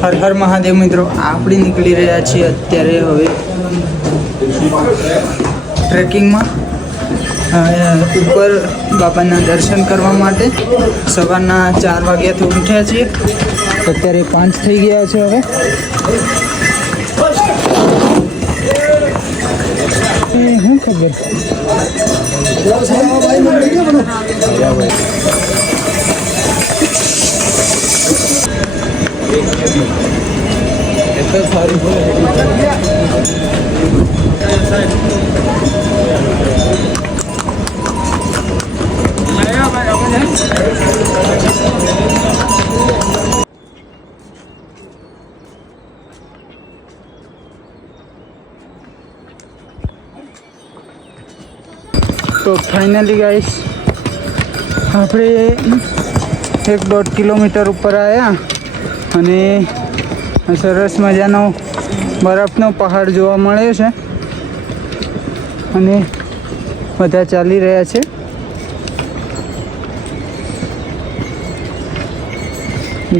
હર હર મહાદેવ મિત્રો, આપણે નીકળી રહ્યા છીએ અત્યારે હવે ટ્રેકિંગમાં ઉપર બાપાના દર્શન કરવા માટે. સવારના 4 વાગ્યાથી ઉઠ્યા છીએ, અત્યારે 5 થઈ ગયા છે. હવે શું ખબર તો ફાઇનલી ગાઈસ આપણે 1.5 કિલોમીટર ઉપર આવ્યા અને સરસ મજાનો બરફનો પહાડ જોવા મળે છે અને બધા ચાલી રહ્યા છે.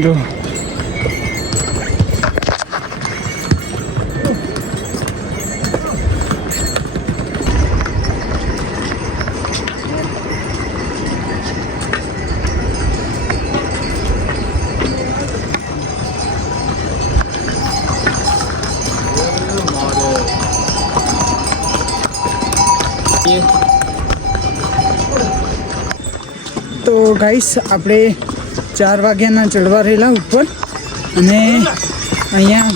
જો તો ગાઈસ આપણે 4 વાગ્યાના ચડવા રહેલા ઉપર અને અહીંયા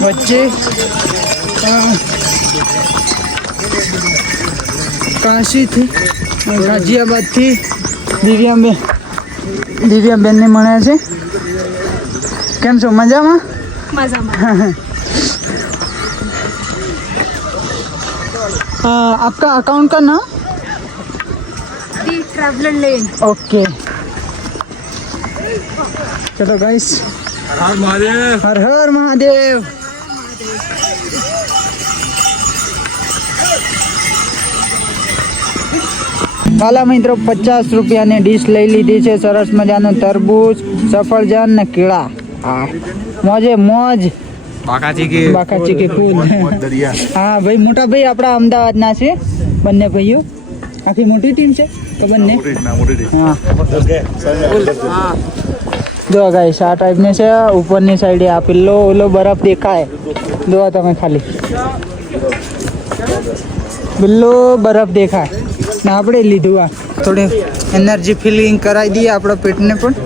વચ્ચે કાશીથી ગાઝિયાબાદથી દિવ્યાબેનને મળ્યા છે. કેમ છો? મજામાં? મજામાં. आपका अकाउंट का नाम? ट्रैवलर लेन. ओके, चलो गाइस, हर महादेव, हर हर महादेव. વાલા મિત્રો 50 રૂપિયાની ડીશ લઈ લીધી છે. સરસ મજાનું તરબૂચ, સફરજન ને કેળા. હા, મોજે મોજ. બાકાચી કે ફૂલ. હા ભાઈ, મોટા ભાઈ આપણા અમદાવાદના છે બંને ભાઈઓ. આખી મોટી ટીમ છે તો બંને. હા જો ગાઈસ આ ટાઈપની છે. ઉપરની સાઈડે આ પેલો ઓલો બરફ દેખાય, જો તમે ખાલી પેલો બરફ દેખાય ને આપણે લીધું. આ થોડી એનર્જી ફિલિંગ કરાવી દઈએ આપણા પેટને પણ.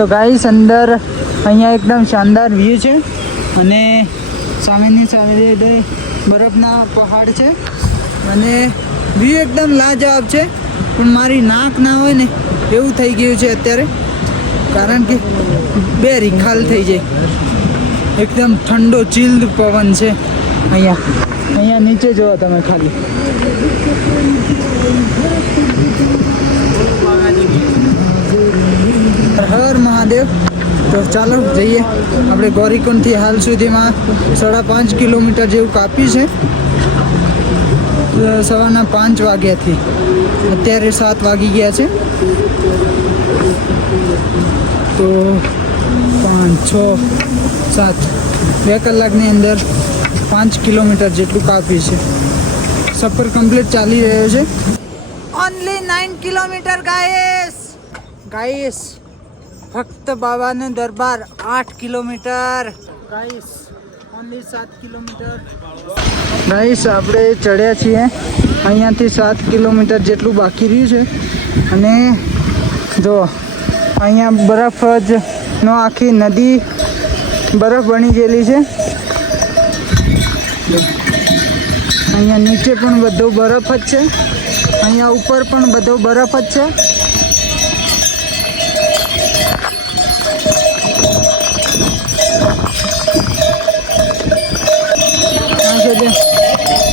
તો ગાઈસ અંદર અહીંયા એકદમ શાનદાર વ્યૂ છે અને સામેની સાઈડે બરફના પહાડ છે અને વ્યૂ એકદમ લાજવાબ છે. પણ મારી નાક ના હોય ને એવું થઈ ગયું છે અત્યારે, કારણ કે બે રીખાલ થઈ જાય. એકદમ ઠંડો ચિલ્ડ પવન છે અહીંયા નીચે જુઓ તમે ખાલી. હર મહાદેવ. તો ચાલો જઈએ આપણે. ગોરીકુંડથી હાલ સુધીમાં 5.5 કિલોમીટર જેવું કાપી છે. સવારના 5 વાગ્યાથી અત્યારે 7 વાગી ગયા છે. તો 5, 6, 7 2 કલાકની અંદર 5 કિલોમીટર જેટલું કાપી છે. સફર કમ્પ્લીટ ચાલી રહ્યો છે. Only 9 kilometre guys. ફક્ત બાબાનો દરબાર 8 kilometre. Guys only 7 kilometre. Guys આપણે ચડ્યા છીએ, અહીંયાથી 7 કિલોમીટર જેટલું બાકી રહ્યું છે અને જો અહીંયા બરફ જ નો આખી નદી બરફ બની ગયેલી છે. અહીંયા નીચે પણ બધો બરફ જ છે, અહીંયા ઉપર પણ બધો બરફ જ છે.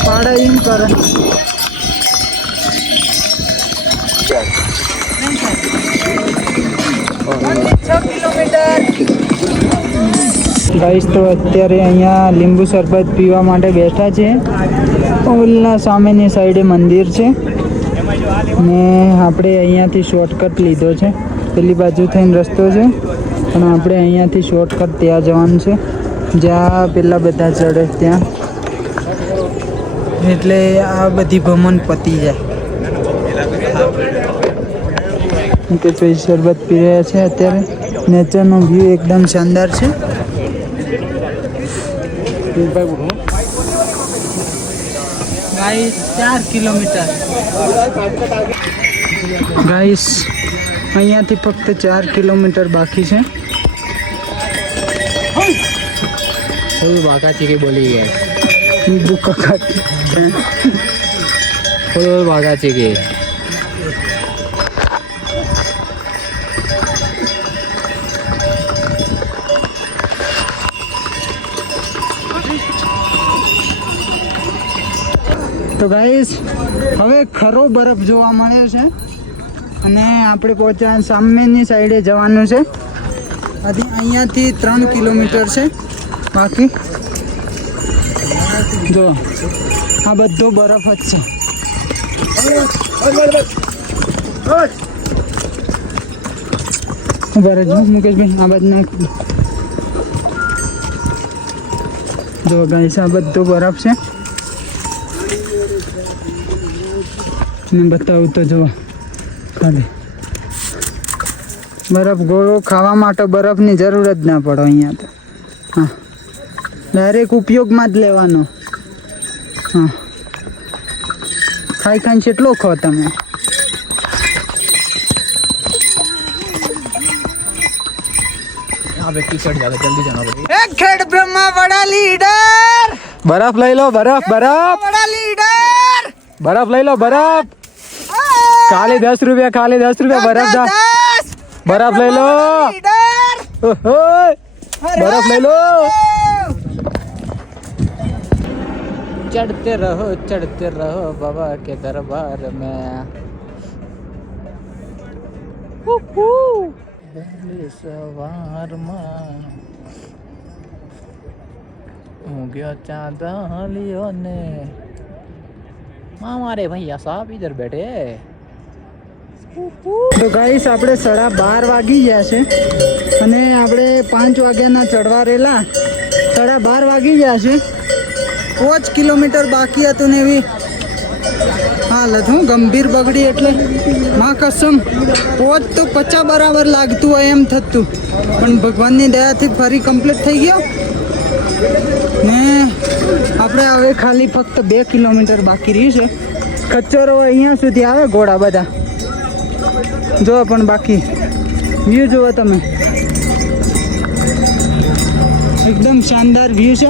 પાડા એમ કરે. 6 કિલોમીટર ગાઈસ તો અત્યારે અહીંયા લીંબુ શરબત પીવા માટે બેઠા છે. ઓલના સામેની સાઈડે મંદિર છે ને આપણે અહીંયાથી શોર્ટકટ લીધો છે. પેલી બાજુ થઈને રસ્તો છે પણ આપણે અહીંયાથી શોર્ટકટ ત્યાં જવાનું છે જ્યાં પેલા બધા ચડે ત્યાં, એટલે આ બધી ભ્રમણ પતી જાય. મુકેશભાઈ શરબત પી રહ્યા છે અત્યારે. નેચરનો વ્યૂ એકદમ શાનદાર છે. ગાઈસ 4 કિલોમીટર ગાઈસ અહીંયાથી ફક્ત 4 કિલોમીટર બાકી છે. भागा चाहिए बोली है बुक भागा चाहिए. તો ગાઈસ હવે ખરો બરફ જોવા મળે છે અને આપણે પહોંચ્યા સામેની સાઈડે જવાનું છે. અહીંયાથી 3 કિલોમીટર છે બાકી. જો આ બધો બરફ જ છે. બરફ જો મુકેશભાઈ આ બધું જો ગાઈસ આ બધો બરફ છે ને બતાવું તો જો ખાલી બરફ ગોળો ખાવા માટે બરફની જરૂર જ ના પડે અહીંયા તો. હા ડાયરેક્ટ ઉપયોગમાં જ લેવાનો. હા ખાઈ ખાઈને કેટલો ખો તમે. એક ખેડ બ્રહ્મા બડા લીડર. बर्फ ले लो बर्फ बर्फ બડા લીડર. बर्फ ले लो बर्फ. खाली 10 रुपया बर्फ दा. बर्फ ले लो बर्फ ले लो. चढ़ते रहो बाबा के दरबार में. सवार में हो गया चांदालियों ने. हमारे भैया साहब इधर बैठे. તો ગાઈસ આપણે 12:30 વાગી ગયા છે અને આપણે 5 વાગ્યાના ચડવા રહેલા. 12:30 વાગી ગયા છે. 5 કિલોમીટર બાકી હતું ને એવી હાલત હું ગંભીર બગડી. એટલે માં કસમ પહોંચ તો 50 બરાબર લાગતું હોય એમ થતું, પણ ભગવાનની દયાથી ફરી કમ્પ્લીટ થઈ ગયો ને આપણે હવે ખાલી ફક્ત 2 કિલોમીટર બાકી રહી છે. ખચ્ચરો અહીંયા સુધી આવે ઘોડા બધા જો, પણ બાકી વ્યૂ જુઓ તમે, એકદમ શાનદાર વ્યૂ છે.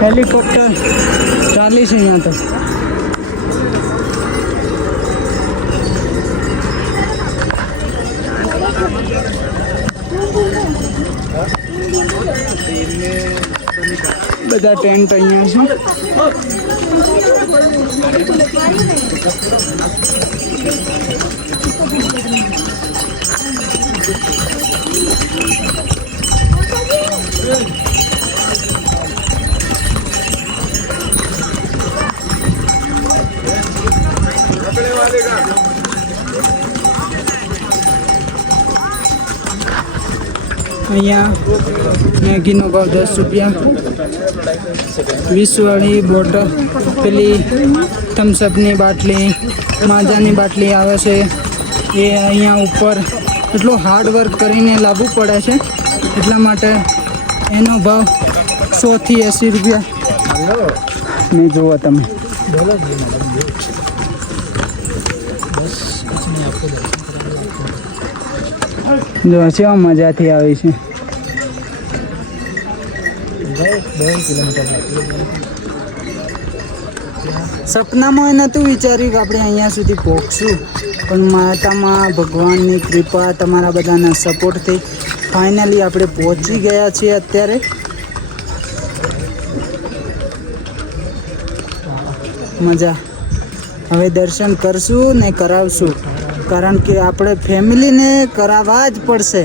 હેલિકોપ્ટર ચાલી છે અહીંયા તો. બધા ટેન્ટ અહીંયા છે. અહીંયા મેગીનો ભાવ 10 રૂપિયા. 20 વાળી બોટલ, પેલી થમ્સઅપની બાટલી, માજાની બાટલી આવે છે એ અહીંયા ઉપર એટલું હાર્ડ વર્ક કરીને લાવવું પડે છે, એટલા માટે એનો ભાવ 100 થી 80 રૂપિયા. મેં જુઓ તમે જો કેવા મજાથી આવી છે. સપનામાં નહોતું વિચાર્યું કે આપણે અહીંયા સુધી પહોંચશું, પણ માતામાં ભગવાનની કૃપા, તમારા બધાના સપોર્ટથી ફાઇનલી આપણે પહોંચી ગયા છીએ. અત્યારે મજા હવે દર્શન કરશું ને કરાવશું, કારણ કે આપણે ફેમિલીને કરાવવા જ પડશે.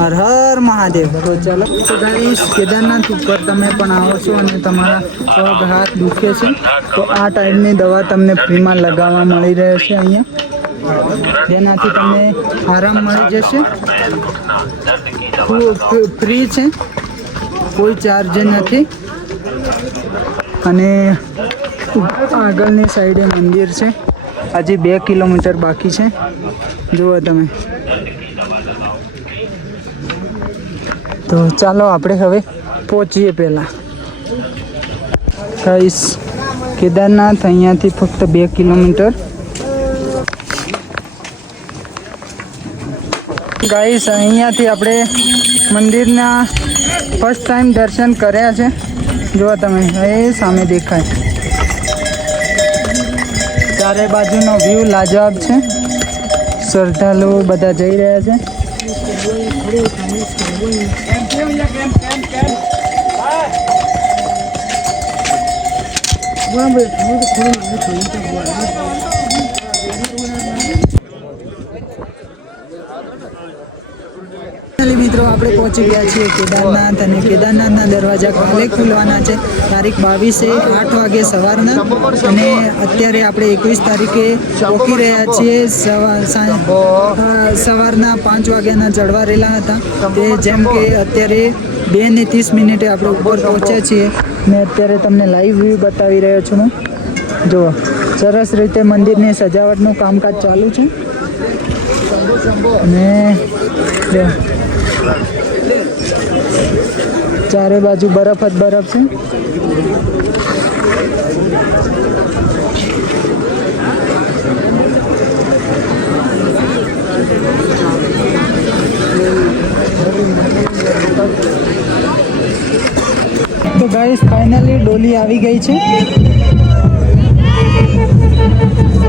હર હર મહાદેવ. તો ચાલો તો ગાઈસ, કેદારનાથ ઉપર તમે પણ આવો છો અને તમારા પગ હાથ દુખે છે તો આ ટાઈપની દવા તમને ફ્રીમાં લગાવવા મળી રહે છે અહીંયા, જેનાથી તમને આરામ મળી જશે. ફ્રી છે, કોઈ ચાર્જ નથી. અને આગળની સાઈડે મંદિર છે. હજી 2 કિલોમીટર બાકી છે. જુઓ તમે. તો ચાલો આપણે હવે પહોંચીએ. પહેલાં ગાઈસ, કેદારનાથ અહીંયાથી ફક્ત 2 કિલોમીટર. ગાઈસ, અહીંયાથી આપણે મંદિરના ફર્સ્ટ ટાઈમ દર્શન કર્યા છે. જુઓ તમે, એ સામે દેખાય. ચારે બાજુનો વ્યૂ લાજવાબ છે. શ્રદ્ધાળુઓ બધા જઈ રહ્યા છે. મિત્રો, આપણે પહોંચી ગયા છીએ કેદારનાથ, અને કેદારનાથના દરવાજા કાલે ખુલવાના છે. તારીખ 22 8 વાગે સવારના, અને અત્યારે આપણે 21 તારીખે પહોંચી રહ્યા છીએ. સવારના 5 વાગ્યાના ચડવા રહેલા હતા તે જેમ કે અત્યારે 2:30 આપણે ઉપર પહોંચ્યા છીએ. ને અત્યારે તમને લાઈવ વ્યૂ બતાવી રહ્યો છું હું. જુઓ, સરસ રીતે મંદિરની સજાવટનું કામકાજ ચાલુ છે. અને ચારે બાજુ બરફ જ બરફ છે. તો ગાઈસ, ફાઇનલી ડોલી આવી ગઈ છે.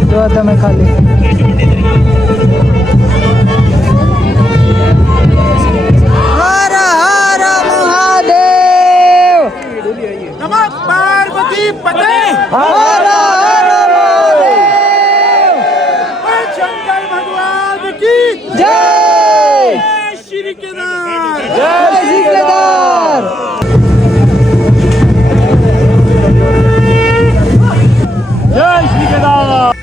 જો તમે ખાલી હર હર મહાદેવ. નમઃ પાર્વતી પતે. હર હર મહાદેવ. શંકર ભગવાન કી જય. શ્રી કેદાર. જય શ્રી કેદાર. જય શ્રી કેદાર.